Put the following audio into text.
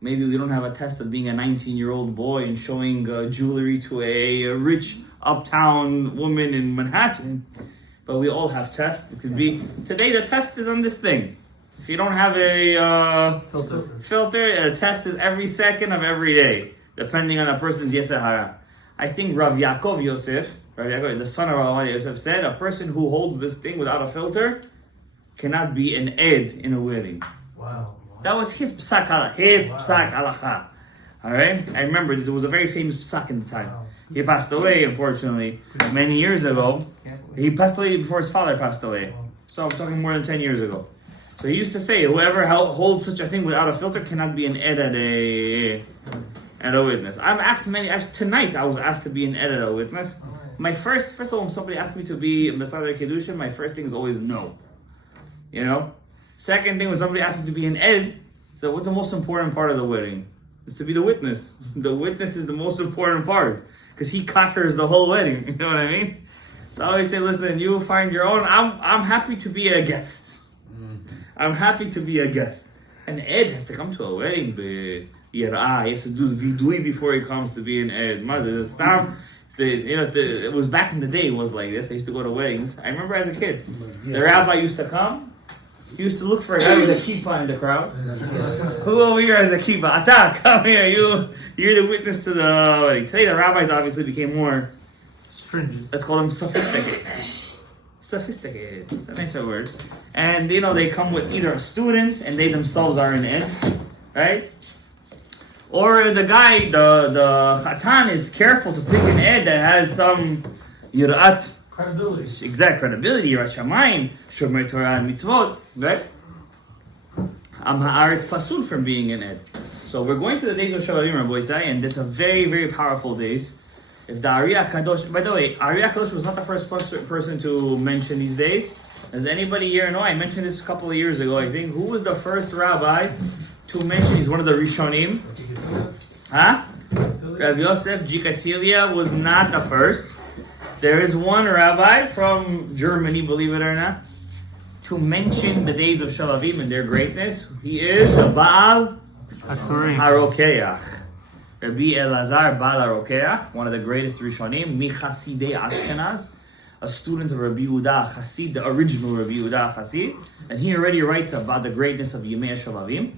Maybe we don't have a test of being a 19-year-old boy and showing jewelry to a rich uptown woman in Manhattan. But we all have tests. It could be, today the test is on this thing. If you don't have a filter, a test is every second of every day, depending on a person's Yetzer Hara. I think Rav Yaakov Yosef, the son of Rav Yaakov Yosef, said a person who holds this thing without a filter cannot be an ed in a wedding. Wow. That was his psak halacha. All right? I remember this was a very famous psak in the time. Wow. He passed away, unfortunately, many years ago. He passed away before his father passed away. So I'm talking more than 10 years ago. So he used to say, whoever holds such a thing without a filter cannot be an ed at a witness. I'm asked tonight I was asked to be an ed at a witness. My first of all, when somebody asked me to be Mesader Kedushin, my first thing is always no. You know? Second thing, when somebody asked me to be an ed, so what's the most important part of the wedding? Is to be the witness. The witness is the most important part. Because he conquers the whole wedding. You know what I mean? So I always say, listen, you find your own. I'm happy to be a guest. I'm happy to be a guest. An ed has to come to a wedding. He has to do vidui before he comes to be an ed. It was back in the day, it was like this. I used to go to weddings. I remember as a kid, the rabbi used to come. He used to look for a guy with a kippah in the crowd. Who over here has a kippah? Ata, come here. You're the witness to the wedding. Today the rabbis obviously became more stringent. Let's call them sophisticated. Sophisticated. It's a nicer word. And they come with either a student and they themselves are an ed, right? Or the guy, the chatan is careful to pick an ed that has some yirat. Credibility. Exact credibility, Yirat Shamayim, Shomer Torah and Mitzvot, right? Am haaretz pasul from being an ed. So we're going to the days of Shabavim, Rabbi Yisai, and these are very, very powerful days. If the Ari HaKadosh, by the way, Ari HaKadosh was not the first person to mention these days. Does anybody here know? I mentioned this a couple of years ago, I think. Who was the first rabbi to mention? He's one of the Rishonim. Huh? Rav Yosef Jikatilia was not the first. There is one rabbi from Germany, believe it or not, to mention the days of Shabavim and their greatness. He is the Baal HaRokeach. Rabbi Elazar Baal HaRokeach, one of the greatest Rishonim, Michasidei Ashkenaz, a student of Rabbi Yehuda Chassid, the original Rabbi Yehuda Chassid, and he already writes about the greatness of Yimei HaShabavim.